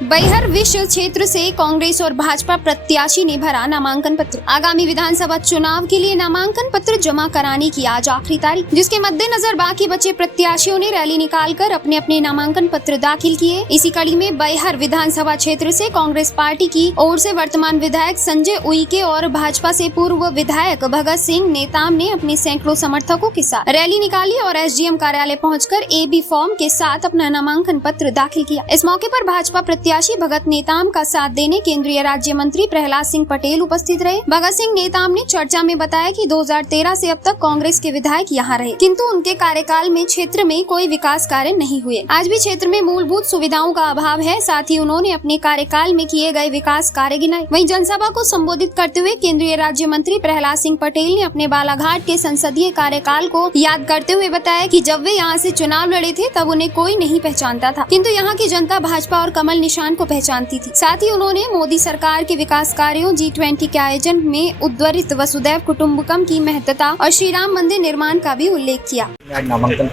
बैहर विश्व क्षेत्र से कांग्रेस और भाजपा प्रत्याशी ने भरा नामांकन पत्र। आगामी विधानसभा चुनाव के लिए नामांकन पत्र जमा कराने की आज आखिरी तारीख, जिसके मद्देनजर बाकी बचे प्रत्याशियों ने रैली निकालकर अपने अपने नामांकन पत्र दाखिल किए। इसी कड़ी में बैहर विधानसभा क्षेत्र से कांग्रेस पार्टी की ओर से वर्तमान विधायक संजय उइके और भाजपा से पूर्व विधायक भगत सिंह नेताम ने अपने सैकड़ों समर्थकों के साथ रैली निकाली और एसडीएम कार्यालय पहुंचकर AB फॉर्म के साथ अपना नामांकन पत्र दाखिल किया। इस मौके पर भाजपा प्रत्याशी भगत नेताम का साथ देने केंद्रीय राज्य मंत्री प्रहलाद सिंह पटेल उपस्थित रहे। भगत सिंह नेताम ने चर्चा में बताया कि 2013 से अब तक कांग्रेस के विधायक यहां रहे, किंतु उनके कार्यकाल में क्षेत्र में कोई विकास कार्य नहीं हुए। आज भी क्षेत्र में मूलभूत सुविधाओं का अभाव है। साथ ही उन्होंने अपने कार्यकाल में किए गए विकास कार्य गिनाए। वहीं जनसभा को संबोधित करते हुए केंद्रीय राज्य मंत्री प्रहलाद सिंह पटेल ने अपने बालाघाट के संसदीय कार्यकाल को याद करते हुए बताया कि जब वे यहां से चुनाव लड़े थे तब उन्हें कोई नहीं पहचानता था, किंतु यहाँ की जनता भाजपा और कमल निशान को पहचानती थी। साथ ही उन्होंने मोदी सरकार के विकास कार्यों, G20 के आयोजन में उद्वरित वसुधैव कुटुम्बकम की महत्ता और श्री राम मंदिर निर्माण का भी उल्लेख किया। नामांकन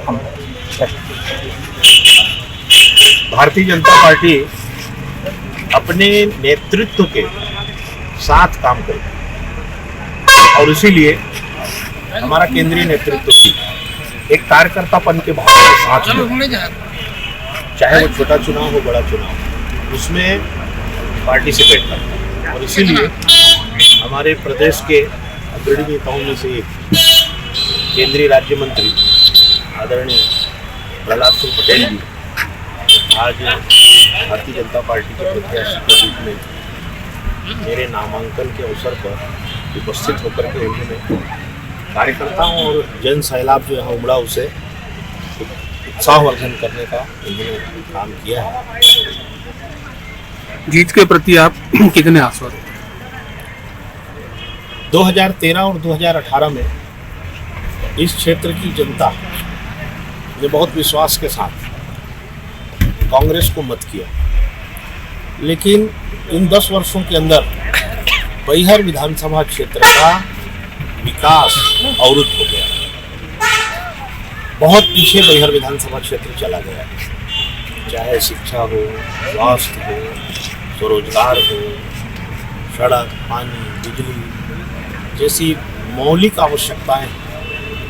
भारतीय जनता पार्टी अपने नेतृत्व के साथ काम करे और इसीलिए हमारा केंद्रीय नेतृत्व की एक कार्यकर्तापन के भाव के साथ में, चाहे वो छोटा चुनाव हो बड़ा चुनाव, उसमें पार्टिसिपेट करता है। और इसीलिए हमारे प्रदेश के अग्रणी नेताओं में से एक केंद्रीय राज्य मंत्री आदरणीय प्रहलाद सिंह पटेल जी आज भारतीय जनता पार्टी के प्रत्याशी के रूप में मेरे नामांकन के अवसर पर उपस्थित होकर के उन्होंने कार्यकर्ताओं और जन सैलाब जो यहाँ उमड़ा उसे उत्साहवर्धन करने का उन्होंने काम किया है। जीत के प्रति आप कितने आश्वस्त? 2013 और 2018 में इस क्षेत्र की जनता ने बहुत विश्वास के साथ कांग्रेस को मत किया, लेकिन इन 10 वर्षों के अंदर बैहर विधानसभा क्षेत्र का विकास अवरुद्ध हो गया। बहुत पीछे बैहर विधानसभा क्षेत्र चला गया, चाहे शिक्षा हो, स्वास्थ्य हो, स्वरोजगार हो, सड़क, पानी, बिजली जैसी मौलिक आवश्यकताएं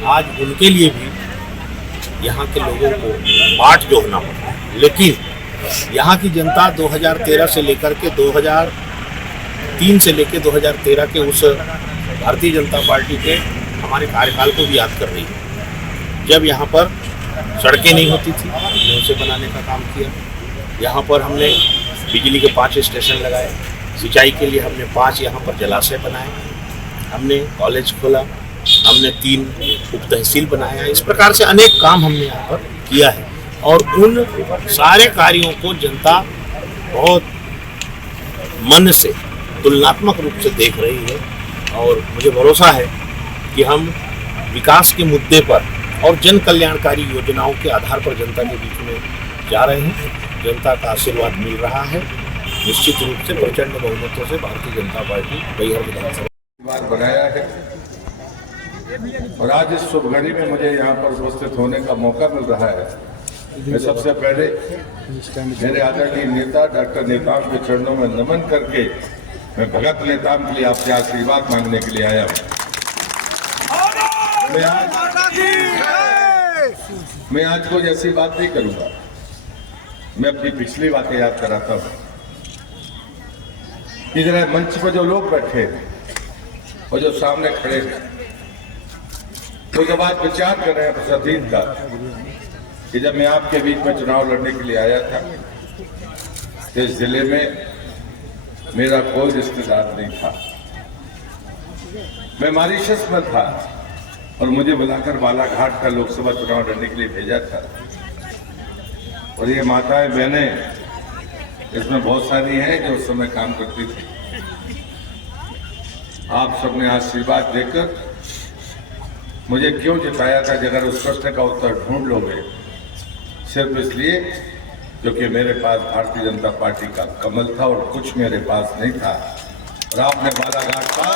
आज उनके लिए भी यहाँ के लोगों को बाट जोड़ना पड़ता है। लेकिन यहाँ की जनता 2013 से लेकर के 2003 से लेकर 2013 के उस भारतीय जनता पार्टी के हमारे कार्यकाल को भी याद कर रही है, जब यहाँ पर सड़कें नहीं होती थी, हमने उसे बनाने का काम किया। यहाँ पर हमने बिजली के 5 स्टेशन लगाए, सिंचाई के लिए हमने 5 यहाँ पर जलाशय बनाए, हमने कॉलेज खोला, हमने 3 उप तहसील बनाया। इस प्रकार से अनेक काम हमने यहाँ पर किया है और उन सारे कार्यों को जनता बहुत मन से तुलनात्मक रूप से देख रही है और मुझे भरोसा है कि हम विकास के मुद्दे पर और जन कल्याणकारी योजनाओं के आधार पर जनता के बीच में जा रहे हैं। जनता का आशीर्वाद मिल रहा है। निश्चित रूप से प्रचंड बहुमतों से भारतीय जनता पार्टी बैहर विधानसभा बनाया है और आज इस शुभ घड़ी में मुझे यहाँ पर उपस्थित होने का मौका मिल रहा है। मैं सबसे पहले मेरे आदरणीय नेता डॉक्टर नेताम के चरणों में नमन करके मैं भगत नेताम के लिए आपसे आशीर्वाद मांगने के लिए आया हूँ। मैं आज कोई ऐसी बात नहीं करूंगा, मैं अपनी पिछली बातें याद कराता हूँ। इधर मंच पर जो लोग बैठे हैं और जो सामने खड़े हैं, तो जब आप विचार कर रहे हैं सदीन का कि जब मैं आपके बीच में चुनाव लड़ने के लिए आया था तो इस जिले में मेरा कोई रिश्तेदार नहीं था, मैं मॉरिशस में था और मुझे बुलाकर बालाघाट का लोकसभा चुनाव लड़ने के लिए भेजा था। और ये माताएं बहनें इसमें बहुत सारी हैं जो उस समय काम करती थी। आप सबने आशीर्वाद देकर मुझे क्यों जिताया था, अगर उस प्रश्न का उत्तर ढूंढ लोगे, सिर्फ इसलिए क्योंकि मेरे पास भारतीय जनता पार्टी का कमल था और कुछ मेरे पास नहीं था। और आपने बालाघाट का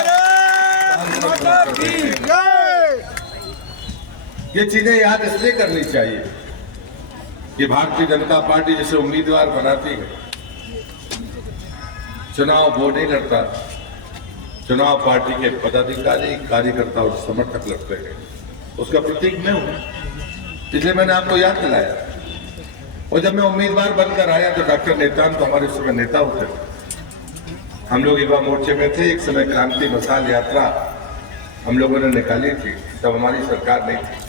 ये चीजें याद इसलिए करनी चाहिए कि भारतीय जनता पार्टी जिसे उम्मीदवार बनाती है, चुनाव वो नहीं लड़ता, चुनाव पार्टी के पदाधिकारी, कार्यकर्ता और समर्थक लड़ते हैं। उसका प्रतीक मैं हूं, इसलिए मैंने आपको याद दिलाया। और जब मैं उम्मीदवार बनकर आया तो डॉक्टर नेतान तो हमारे समय नेता होते थे। हम लोग युवा मोर्चे में थे, एक समय क्रांति मसाल यात्रा हम लोगों ने निकाली थी, तब हमारी सरकार नहीं थी।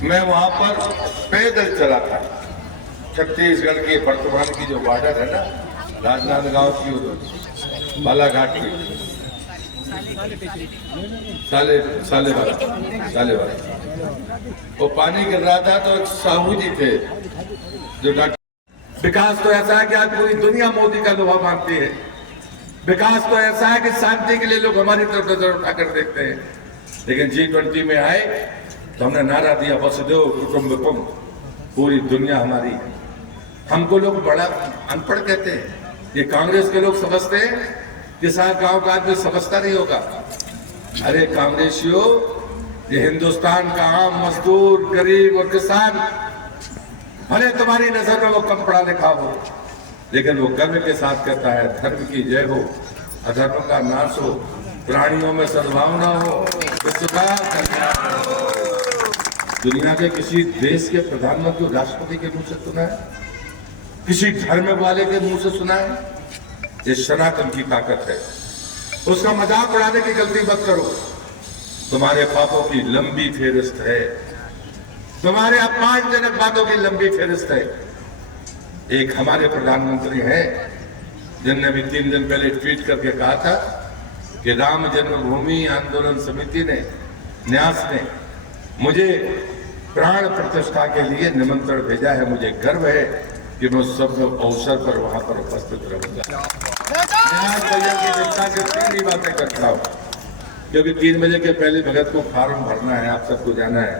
मैं वहां पर पैदल चला था। छत्तीसगढ़ के वर्तमान की जो बॉर्डर है ना, राजनांदगांव की बालाघाट की सालेवाला, वो पानी गिर रहा था तो साहू जी थे जो डॉक्टर। विकास तो ऐसा है कि आज पूरी दुनिया मोदी का लोहा मानती है। विकास तो ऐसा है कि शांति के लिए लोग हमारी तरफ नजर उठाकर देखते हैं। लेकिन G20 में आए तो हमने नारा दिया, वसुधैव कुटुंबकम, पूरी दुनिया हमारी है। हमको लोग बड़ा अनपढ़ कहते हैं, ये कांग्रेस के लोग समझते हैं कि साहब गांव का आदमी समझता नहीं होगा। अरे कांग्रेसियों, ये हिंदुस्तान का आम मजदूर, गरीब और किसान, भले तुम्हारी नजर में वो कम पढ़ा लिखा हो, लेकिन वो गर्व के साथ कहता है धर्म की जय हो, अधर्म का नाश हो, प्राणियों में सद्भावना हो, विश्व का कल्याण हो। दुनिया के किसी देश के प्रधानमंत्री, राष्ट्रपति के मुंह से सुना है? किसी धर्म वाले के मुंह से सुना है? ये सनातन की ताकत है। उसका मजाक उड़ाने की गलती मत करो। तुम्हारे पापों की लंबी फेहरिस्त है, तुम्हारे अपमानजनक बातों की लंबी फेहरिस्त है। एक हमारे प्रधानमंत्री हैं जिनने अभी 3 दिन पहले ट्वीट करके कहा था कि राम जन्मभूमि आंदोलन समिति ने, न्यास ने मुझे प्राण प्रतिष्ठा के लिए निमंत्रण भेजा है। मुझे गर्व है कि मैं सब अवसर पर वहां पर उपस्थित रहूंगा। न्यास भैया की जनता से 3 ही बातें करता हूँ, क्योंकि 3 बजे के पहले भगत को फॉर्म भरना है, आप सबको जाना है,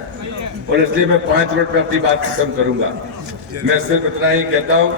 और इसलिए मैं 5 मिनट में अपनी बात खत्म करूंगा। मैं सिर्फ इतना ही कहता हूँ